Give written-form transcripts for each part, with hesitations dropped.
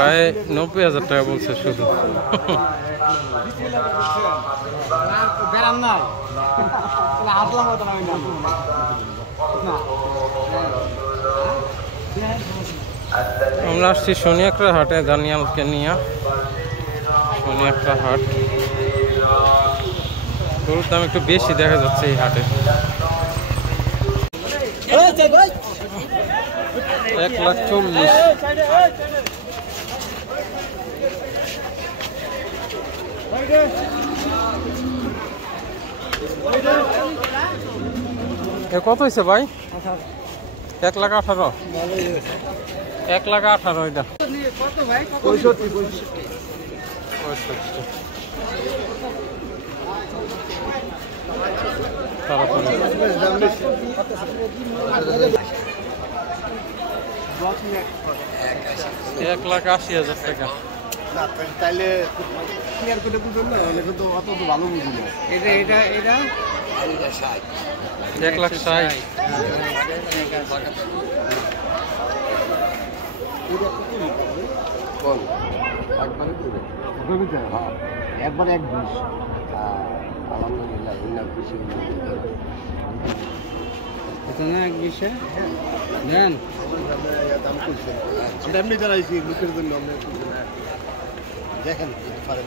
গায়ে 90,000 টাকা বলছে শুধু। আমরা আসছি শনিয়াকড়া হাটে দানিয়ালকে নিয়ে। শনিয়াকড়া হাট, গরুর দাম একটু বেশি দেখা যাচ্ছে এই হাটে। 1,40,000। কত হয়েছে ভাই? 1,18,000। 1,18,000 এটা। 65। এক লাখ 80,000 টাকা। তাইলে ক্লিয়ার করে বুঝুন না, তো অত তো ভালো বুঝি না। এটা 1,60,000। একবার 1,20। আলহামদুলিল্লাহ খুশি। নেন আমরা এমনি জানাইছি লোকের জন্য। দেখেন পারেন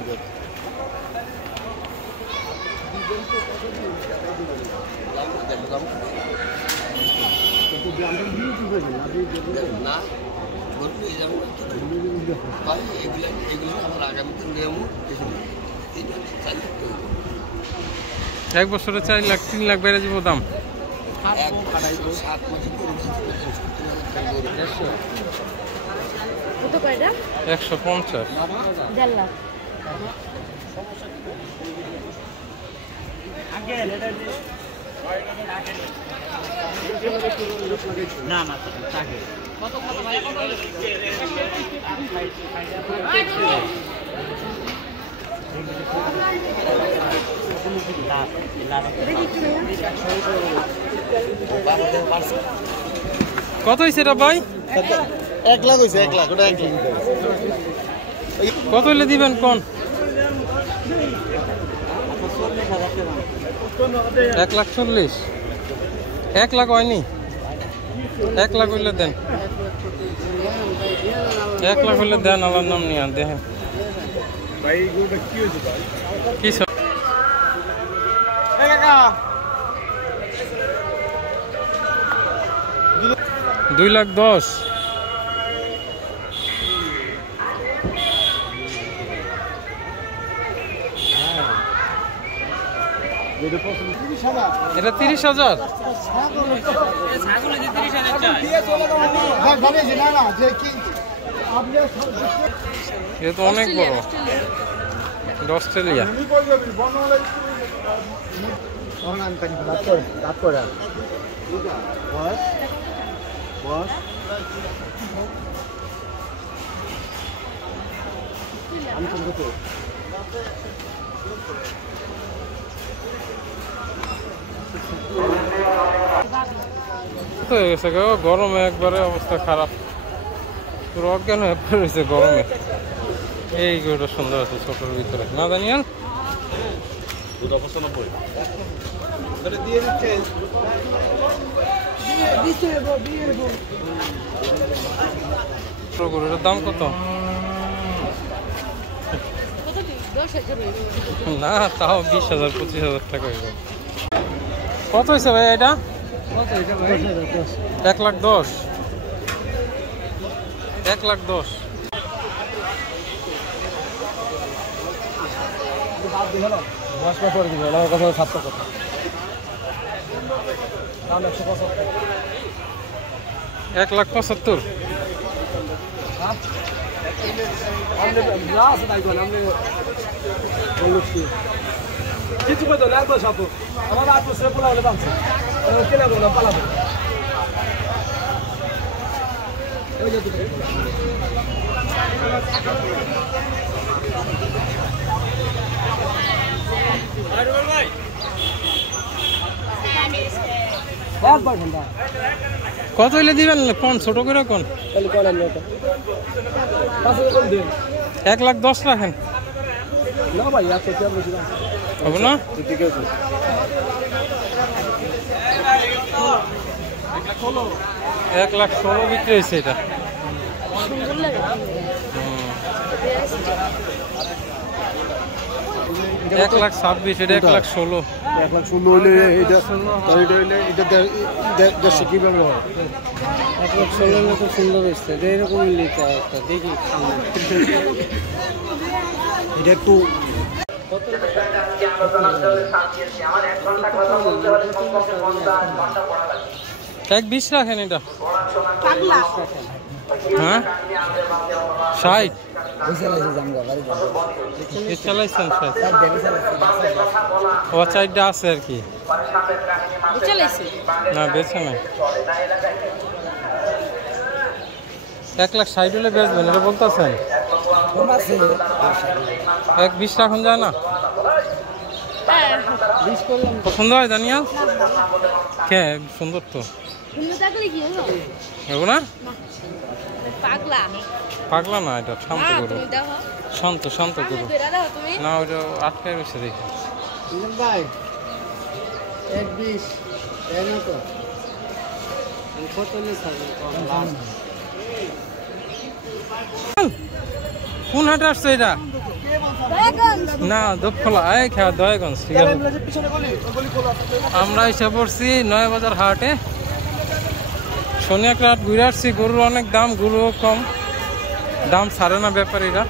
না এক বছরে 4 লাখ 3 লাখ বেড়ে যাব দাম। 150। না কত হয়েছে এটা ভাই? 1 লাখ হয়েছে। 1 লাখ ওটা 1 লাখ। কত হইলে দিবেন কোন? 1,40,000। 1 লাখ হয়নি? 1 লাখ হইলে দেন। 1 লাখ হইলে দেন, আল্লাহর নাম নিয়ে দেখেন কি 2,10,000। এটা 30,000। এটা তো অনেক বড়। অস্ট্রেলিয়া। গরমে একবারে অবস্থা খারাপ, পুরো অজ্ঞান হয়ে পড়েছে গরমে। এই গরুটা সুন্দর আছে ছোটর ভিতরে, না দানিয়াল? গরুটার দাম কত? না তাও 20,000 25,000 টাকা হইব। কত হয়েছে ভাই এটা? 1,10,000। 1,10,000। এক লাখ 75। কিছু কথা লাগবে সব আমার আত্মসে পোলা হলে দামছে কেনা বলা পালাবো। কত হইলে দিবেন কোন ছোট করে কোন? তাহলে করেন না এটা 5,000 করে দিন। 1,10,000 রাখেন, না ভাই আচ্ছা কি বলছি না হবে না? ঠিক আছে 1,16,000 বিক্রি হয়েছে এটা। সুন্দর লাগে। 1,26,000, এটা 1,16,000। 1,16,000 হইলে এটা এটা হইলে এটা 150 কিভাবে হয়? 1,16,000 তো সুন্দর হয়েছে, এরকম লিখা একটা দেখি সামনে। এটা একটু এক 20 রাখেন এটা। পাগলা। হ্যাঁ 60 চালাইছে জামগা গাড়ি চালাইছেন 60। ও 4টা আছে আর কি, চালাইছি। না বেছে নাই। 1,60,000 হলে বেচবেন এটা বলতেছেন? কম আছে 1,20 রাখুন যায় না? হ্যাঁ 20 করলাম পছন্দ হয় দানিয়াল? কে সুন্দর তো, সুন্দর থাকলে কি হলো? হবে না? পাগলা। পাগলা না, এটা শান্ত না করো, তুমি দেখো। শান্ত শান্ত করো। বেরা দাও তুমি। না ওটা আটকায় রয়েছে দেখি। ইলম ভাই 120 এর মতো কত লেখা কোন হাটে আসছে এটা? না দোপখোলা, এই খেয়া দয়াগঞ্জ। ঠিক আছে, আমরা এসে পড়ছি নয়াবাজার হাটে। শনি একটা হাট ঘুরে আসছি, গরুর অনেক দাম, গরুও কম, দাম ছাড়ে না ব্যাপারীরা।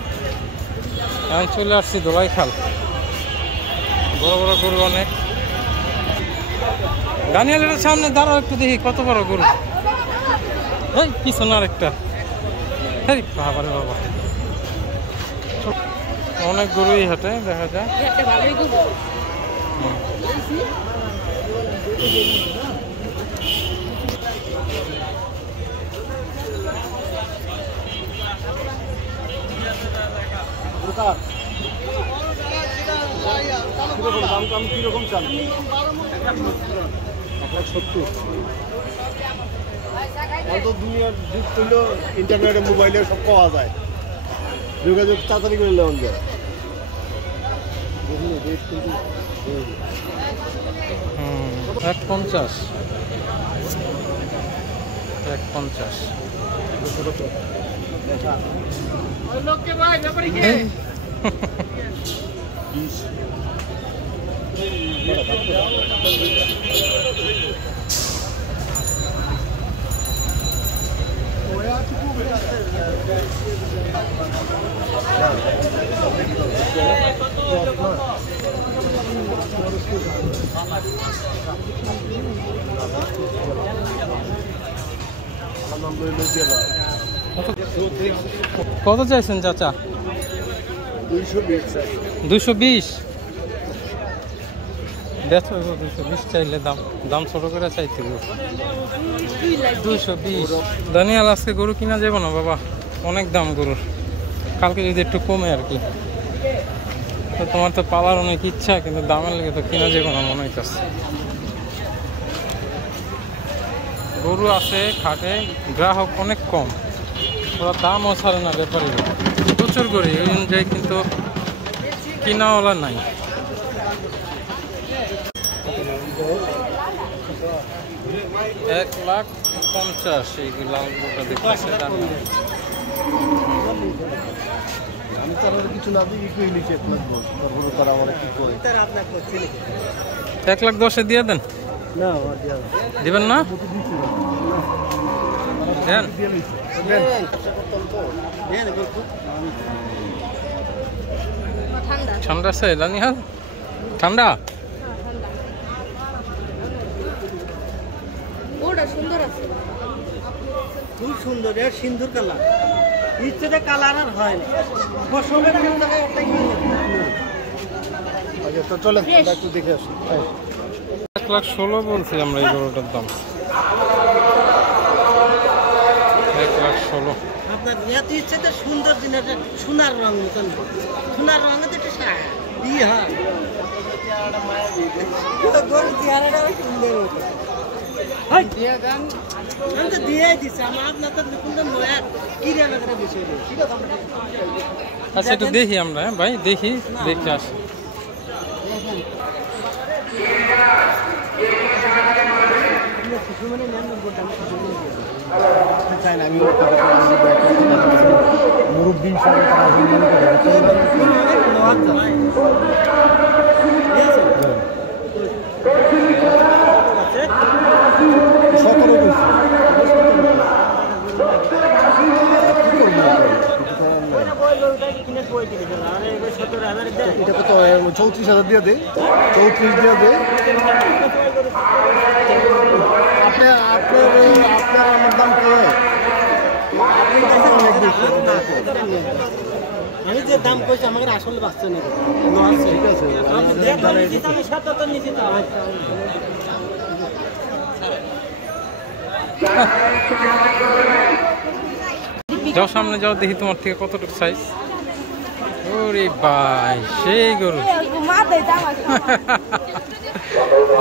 এখন চলে আসছি দোলাইখাল, বড় বড় গরু অনেক। দানিয়ালের সামনে দাঁড়াও একটু দেখি কত বড় গরু। এই পিছনে আরেকটা, এই বাবা রে বাবা, অনেক গরুই হাটে দেখা যায়। একটা ভালোই করবো। কিরকম চান? 1,70,000 তো দুনিয়ার যুগ ছিল, ইন্টারনেটে মোবাইলে সব পাওয়া যায়, যোগাযোগ তাড়াতাড়ি করে নেওয়া যায়। 1,50, 1,50। কত চাইছেন চাচা? 220। দেখো 220 চাইলে দাম, দাম ছোট করে চাইতে 220। দানিয়াল আজকে গরু কিনা যাবো না বাবা, অনেক দাম গরুর, কালকে যদি একটু কমে আর কি। তো তোমার তো পালার অনেক ইচ্ছা, কিন্তু দামের লেগে তো কিনা যাবো না মনে হইতেছে। গরু আছে খাটে, গ্রাহক অনেক কম, ওরা দামও ছাড়ে না ব্যাপারী, প্রচুর গরু ওই অনুযায়ী, কিন্তু কিনাওয়ালা নাই। $1,50,000 এই লাল গরুটা দেখতেছে। আমি তো আর কিছু না দিই, একটু নিচে 1,10,000 করা আমার কি করে 1,10,000 দিয়ে দেন। না দিবেন না? দেন। ঠান্ডা। ঠান্ডা আছে দানিয়াল? ঠান্ডা? ওটা সুন্দর আছে। খুব সুন্দর, এর সিন্দুর কালার, ইচ্ছেতে কালার আর হয় না, ফসলের জায়গায় একটা আচ্ছা তো চলেন আমরা একটু দেখে আসি। 1,16,000 বলছি আমরা এই গরুটার দাম। 1,16,000। আপনার এত ইচ্ছেতে সুন্দর জিনিস, সোনার রং মতন, সোনার রঙে তো একটা বিয়ে হয়, গরু চেহারাটা সুন্দর মতো। আমি তো দিয়েই দিচ্ছি আমার আপনার তো কোনটা নয় কি রে লাগা বিষয় আচ্ছা একটু দেখি আমরা, হ্যাঁ ভাই, দেখি দেখতে আসি। মুরব্বী এটা কত 34,000 দিয়ে দে, 34 দিয়ে দে। আপনার আমার দাম কে? আমি যে দাম কইছি আমাকে আসলে বাঁচছে না ঠিক আছে আমি 77 নিচে তো যাও সামনে যাও, দেখি তোমার থেকে কতটুকু সাইজ। ওরে ভাই সেই গরু,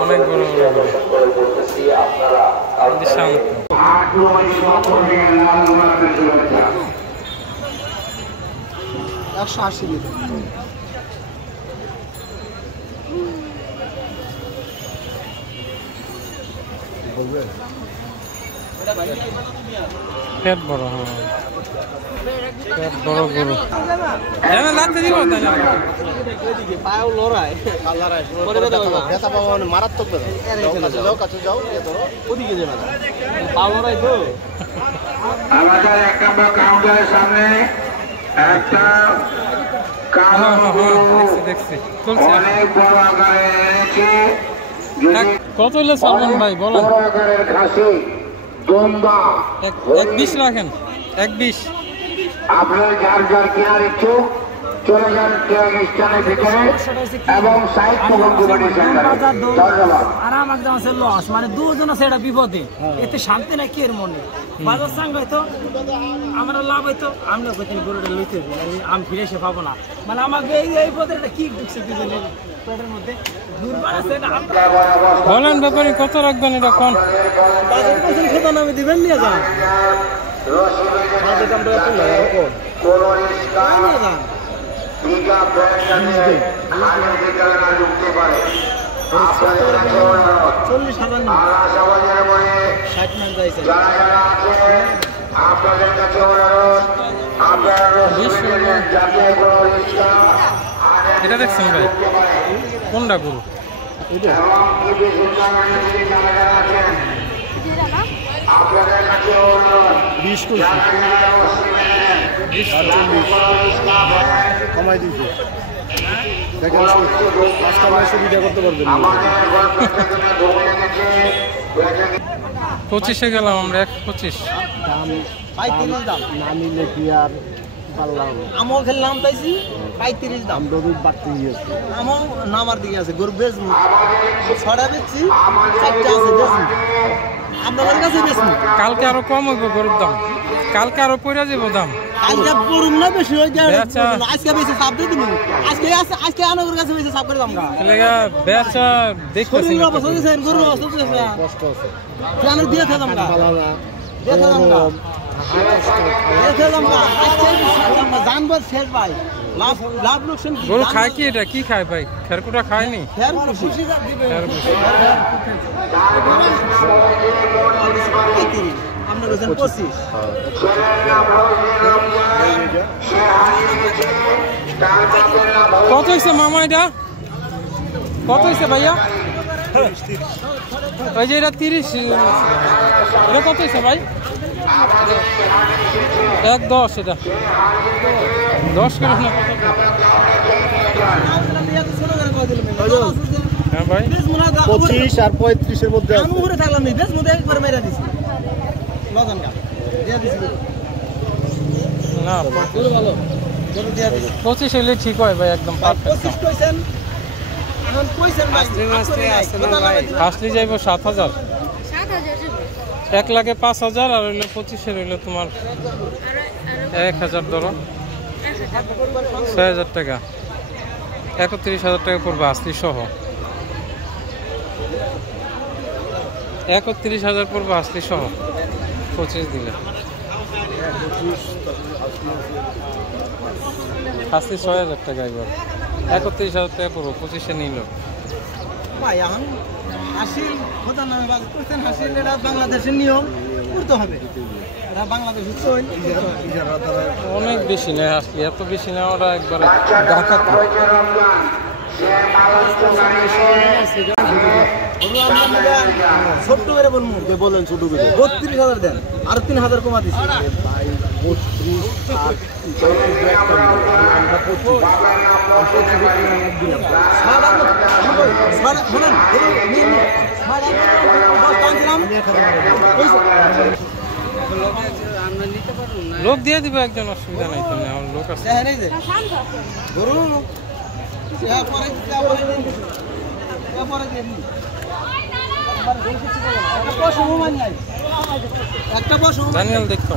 অনেক বড় অনেক বড়, শান্ত। 180 লিটার বলবে পেট বড়, হ্যাঁ পেট বড় গরু। জানা লাগতে দিব তাই না? পায়ও লড়াই ব্যথা পাবো মানে মারাত্মক ব্যথা। যাও কাছে যাও, ওদিকে যাবে না পাও লড়াই তো। আমাদের 1 নম্বর কাউন্টারের সামনে একটা কালো গরু দেখছি চলছে। অনেক বড় আকারে এনেছে। কত হলে সালমান ভাই বলেন? বড় আকারের খাসি দুম্বা 1.20 রাখেন, 1.20। আপনার যার যার কেনার ইচ্ছুক চলে যান স্থানের ভিতরে এবং সাহিত্য বন্ধুবাড়ি সেন্টারে। ধন্যবাদ। আর আমার দাম আছে লস, মানে দুজন আছে এটা বিপদে, এতে শান্তি নাই কি এর মনে। বাজার সাঙ্গ হয়তো আমরা লাভ হইতো, আমরা কইতে গরুটা লইতে আমি ফিরে এসে পাবো না, মানে আমাকে এই পথে এটা কি ঢুকছে কি জানি পেটের মধ্যে দুর্বার আছে। বলেন ব্যাপারে কত রাখবেন এটা কোন? বাজার কোন খেতা নামে দিবেন নিয়ে যান, বাজার দামটা এত লাগে কোন নিয়ে যান। ঢুকতে পারে 40,000 60 মান যাইছে। আপনাদের কাছে অনুরোধ, আপনারা এটা দেখছেন ভাই কোনটা গরু? আপনাদের কাছে অনুরোধ 20 করছি, কমাই দিয়েছি। দেখেন কাস্টমার সুবিধা করতে পারবেন। 25-এ গেলাম আমরা, 1.25 দাম 35 দাম না নিলে কি আর পারলাম। আমও খেললাম তাইছি 35 দাম। আমরা দুধ বাড়তে গিয়েছি, আমও নামার দিকে আছে গরু বেচমু, ছড়া বেচছি, 4টা আছে বেচমু, আপনাদের কাছে বেচমু। কালকে আরো কম হইব গরুর দাম, কালকে আরো পড়ে যাব দাম। কালকে পড়ুম না বেশি হয়ে যায়, বেচা আজকে বেশি চাপ দিয়ে দিমু, আজকে আনগর কাছে বেশি চাপ করে দামগা। এলাকা বেচা দেখতেছি শরীর না অবস্থা দিছে, গরু অবস্থা দিছে, কষ্ট আছে। আমি দিয়ে থাকলাম গা, ভালো না দিয়ে থাকলাম গা, দিয়ে থাকলাম গা। আজকে জানবার শেষ ভাই, লাভ লোকসান কি? গরু খায় কি? এটা কি খায় ভাই? খেরকুটা খায়নি? ফের খুশি খের ভুসি। আমরা বেচেন 25। কত হয়েছে মামা এটা? কত হয়েছে ভাইয়া? ওই যে এটা 30, এটা কত হয়েছে ভাই? 1.10, এটা 10 করে না কত? হ্যাঁ ভাই 25 আর 35-এর মধ্যে আছে। আমি ঘুরে থাকলাম নি, বেশ মধ্যে একবার মেরে দিছি লজন কা দিয়ে দিছি না, পুরো ভালো গরু দিয়ে দিছি। 25 হলে ঠিক হয় ভাই, একদম পারফেক্ট। 25 কইছেন, এখন কইছেন ভাই আসলে যাইব 7,000, 1,05,000 আর হইলো 25-এর হইলো তোমার 1,000 ধরো, 6,000 টাকা, 31,000 টাকা পড়বে আসলি সহ। 31,000 পড়বে আসলি সহ। 25 দিলে খাসি 6000 টাকা এবার 31,000 টাকা পুরো 25-এ নিল ভাই এখন হাসিল কথা না করতেন হাসিল এটা বাংলাদেশের নিয়ম করতে হবে এটা বাংলাদেশের চল অনেক বেশি নেয় আসলে এত বেশি নেয় ওরা একবার ঢাকা ছোট্ট করে বলেন ছোট করে 32,000 দেন আর 3,000 কমা দিচ্ছি লোক দিয়ে দিবে একজন অসুবিধা নাই তো আমার লোক আছে দানিয়াল দেখতো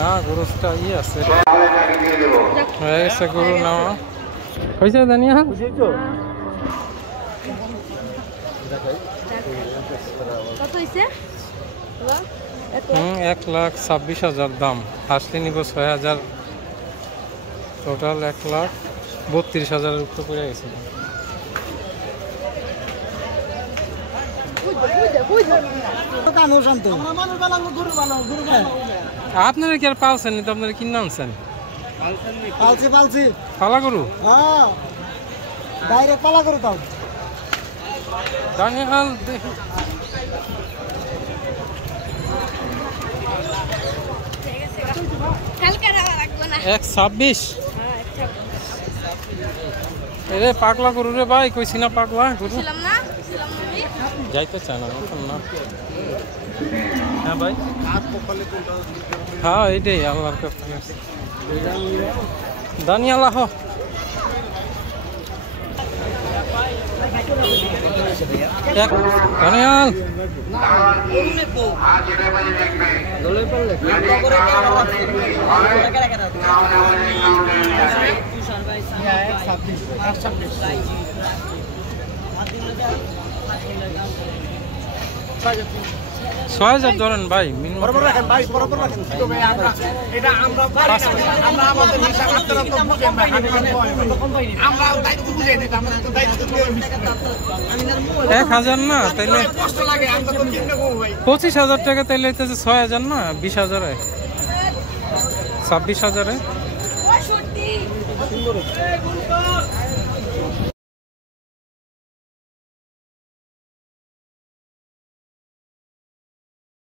না গরুটা আছে হয়ে গেছে গরু নেওয়া হয়েছে দানিয়াল কত হইছে 1,26,000 দাম হাসলি নিব 6,000 টোটাল 1,32,000 উপরে পড়ে গেছে আপনারা কি আর পালছেন তো আপনারা কিনে আনছেন পালছি পালা গরু হ্যাঁ ডাইরেক্ট পালা করো তাও দানিয়াল 1,26 এরে পাগলা গরু রে ভাই কইছি না পাগলা গরু যাইতে চায় না না হ্যাঁ ভাই হ্যাঁ এইটাই আল্লাহর কাছে দানিয়াল আহ দানিয়াল ছয় হাজার ধরেন ভাই বরাবর রাখেন ভাই বরাবর রাখেন এটা আমরা আমাদের হিসাব আপনারা তো বুঝেন না আমরা দায়িত্ব বুঝাই দিই আমরা তো দায়িত্ব দিয়ে 1,000 না তাইলে কষ্ট লাগে আমরা তো চিন্তা করব ভাই 25,000 টাকা তাইলে হইতেছে 6,000 না 20,000 26,000